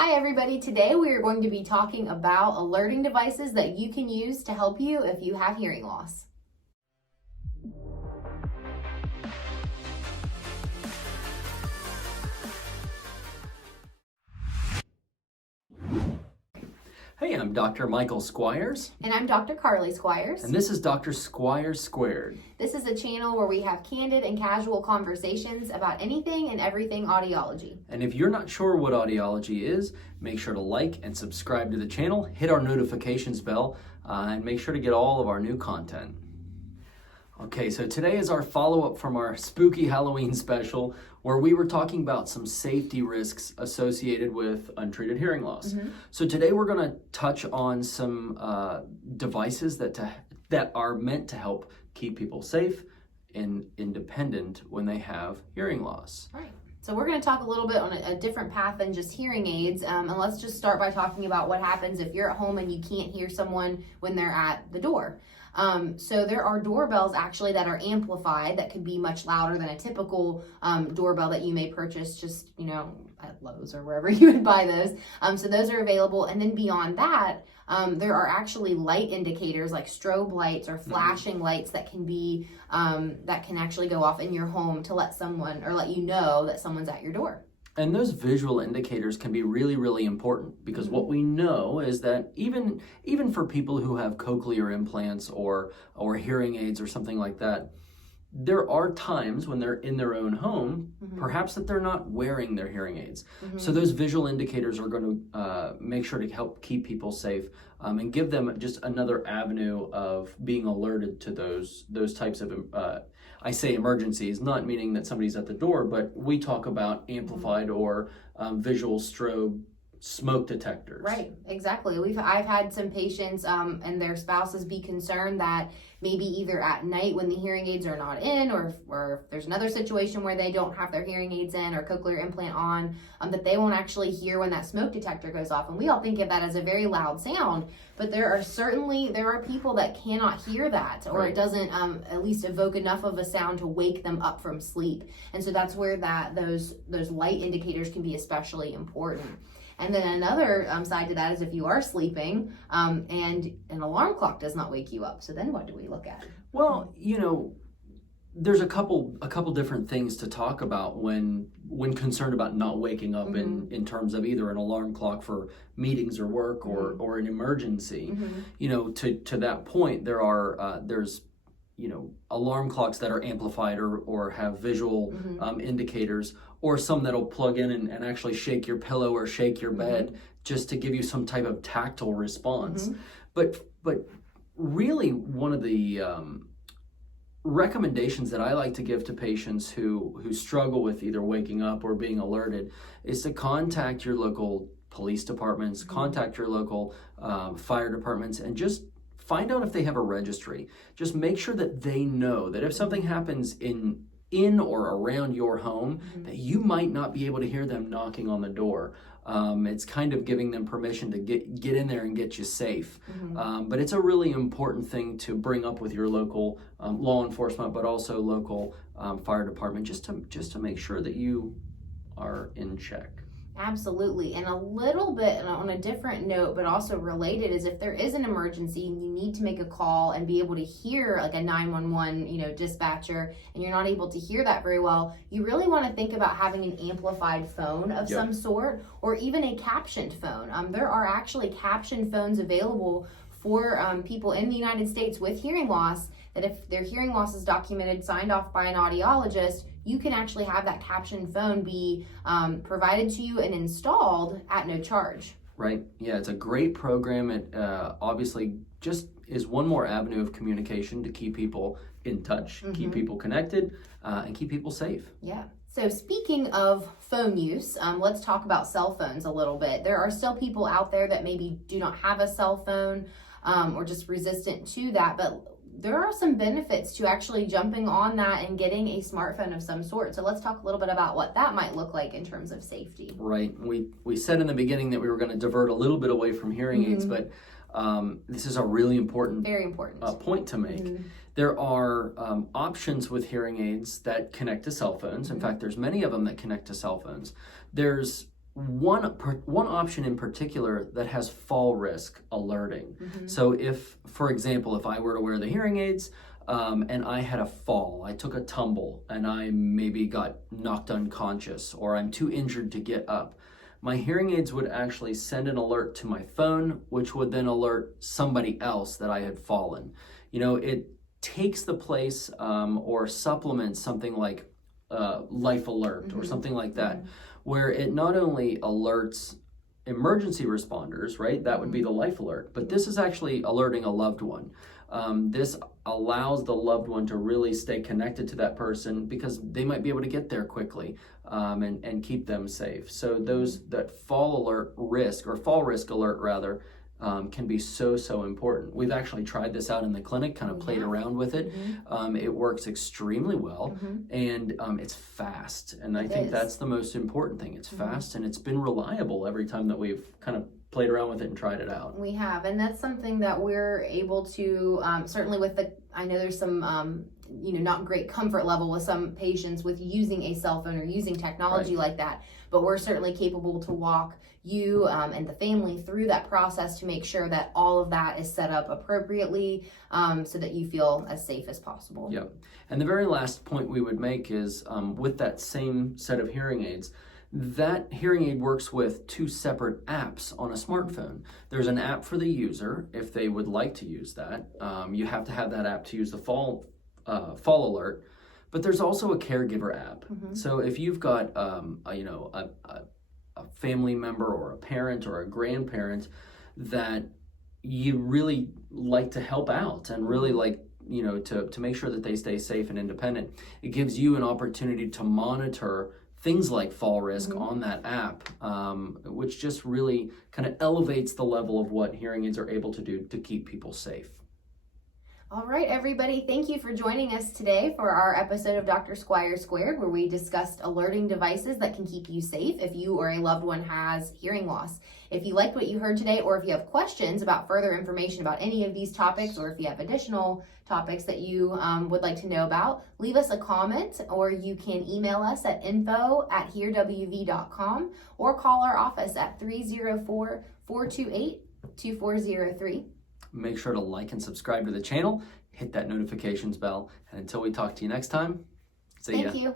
Hi everybody, today we are going to be talking about alerting devices that you can use to help you if you have hearing loss. Hey, I'm Dr. Michael Squires. And I'm Dr. Carly Squires. And this is Dr. Squires Squared. This is a channel where we have candid and casual conversations about anything and everything audiology. And if you're not sure what audiology is, make sure to like and subscribe to the channel, hit our notifications bell, and make sure to get all of our new content. Okay, so today is our follow-up from our spooky Halloween special where we were talking about some safety risks associated with untreated hearing loss. So today we're going to touch on some devices that are meant to help keep people safe and independent when they have hearing loss. Right. So we're going to talk a little bit on a different path than just hearing aids. And let's just start by talking about what happens if you're at home and you can't hear someone when they're at the door. So there are doorbells actually that are amplified that could be much louder than a typical doorbell that you may purchase just, at Lowe's or wherever you would buy those. So those are available. And then beyond that, there are actually light indicators like strobe lights or flashing lights that can be, that can actually go off in your home to let someone or let you know that someone's at your door. And those visual indicators can be really, really important because what we know is that even for people who have cochlear implants or hearing aids or something like that, there are times when they're in their own home, perhaps that they're not wearing their hearing aids. So those visual indicators are going to make sure to help keep people safe and give them just another avenue of being alerted to those types of I say emergencies, not meaning that somebody's at the door, but we talk about amplified or visual strobe smoke detectors. Right, exactly. I've had some patients and their spouses be concerned that maybe either at night when the hearing aids are not in, or if there's another situation where they don't have their hearing aids in or cochlear implant on, that they won't actually hear when that smoke detector goes off. And we all think of that as a very loud sound, but there are people that cannot hear that, or it doesn't at least evoke enough of a sound to wake them up from sleep. And so that's where those light indicators can be especially important. And then another side to that is if you are sleeping and an alarm clock does not wake you up. So then what do we look at? Well, there's a couple different things to talk about when concerned about not waking up in terms of either an alarm clock for meetings or work or an emergency. To that point, there's alarm clocks that are amplified or have visual indicators, or some that'll plug in and actually shake your pillow or shake your bed just to give you some type of tactile response. But really one of the recommendations that I like to give to patients who struggle with either waking up or being alerted is to contact your local police departments, contact your local fire departments, and just find out if they have a registry. Just make sure that they know that if something happens in or around your home, that you might not be able to hear them knocking on the door. It's kind of giving them permission to get in there and get you safe. But it's a really important thing to bring up with your local law enforcement, but also local fire department, just to make sure that you are in check. Absolutely. And a little bit on a different note, but also related, is if there is an emergency and you need to make a call and be able to hear like a 911, dispatcher, and you're not able to hear that very well, you really want to think about having an amplified phone of some sort, or even a captioned phone. There are actually captioned phones available for people in the United States with hearing loss, that if their hearing loss is documented, signed off by an audiologist, you can actually have that captioned phone be provided to you and installed at no charge. Right. Yeah, it's a great program. It obviously just is one more avenue of communication to keep people in touch, keep people connected, and keep people safe. Yeah. So speaking of phone use, let's talk about cell phones a little bit. There are still people out there that maybe do not have a cell phone or just resistant to that, but there are some benefits to actually jumping on that and getting a smartphone of some sort. So let's talk a little bit about what that might look like in terms of safety. Right. We said in the beginning that we were going to divert a little bit away from hearing aids, but this is a really important, very important point to make. There are options with hearing aids that connect to cell phones. In fact, there's many of them that connect to cell phones. There's one option in particular that has fall risk alerting. So if, for example, if I were to wear the hearing aids and I had a fall, I took a tumble and I maybe got knocked unconscious, or I'm too injured to get up, my hearing aids would actually send an alert to my phone, which would then alert somebody else that I had fallen. It takes the place or supplements something like Life Alert or something like that, where it not only alerts emergency responders, right? That would be the Life Alert, but this is actually alerting a loved one. This allows the loved one to really stay connected to that person because they might be able to get there quickly and keep them safe. So that fall risk alert rather, can be so important. We've actually tried this out in the clinic, kind of played around with it. It works extremely well, and it's fast. And I think that's the most important thing. It's fast, and it's been reliable every time that we've kind of played around with it and tried it out. We have, and that's something that we're able to, certainly with I know there's some, not great comfort level with some patients with using a cell phone or using technology like that, but we're certainly capable to walk you and the family through that process to make sure that all of that is set up appropriately so that you feel as safe as possible. Yep. And the very last point we would make is with that same set of hearing aids, that hearing aid works with two separate apps on a smartphone. There's an app for the user if they would like to use that. You have to have that app to use the fall alert, but there's also a caregiver app. So if you've got a family member or a parent or a grandparent that you really like to help out and really like to make sure that they stay safe and independent, it gives you an opportunity to monitor things like fall risk on that app, which just really kind of elevates the level of what hearing aids are able to do to keep people safe. All right, everybody, thank you for joining us today for our episode of Dr. Squires Squared, where we discussed alerting devices that can keep you safe if you or a loved one has hearing loss. If you liked what you heard today, or if you have questions about further information about any of these topics, or if you have additional topics that you would like to know about, leave us a comment, or you can email us at info@hearwv.com, or call our office at 304-428-2403. Make sure to like and subscribe to the channel, hit that notifications bell, and until we talk to you next time, see ya. Thank you.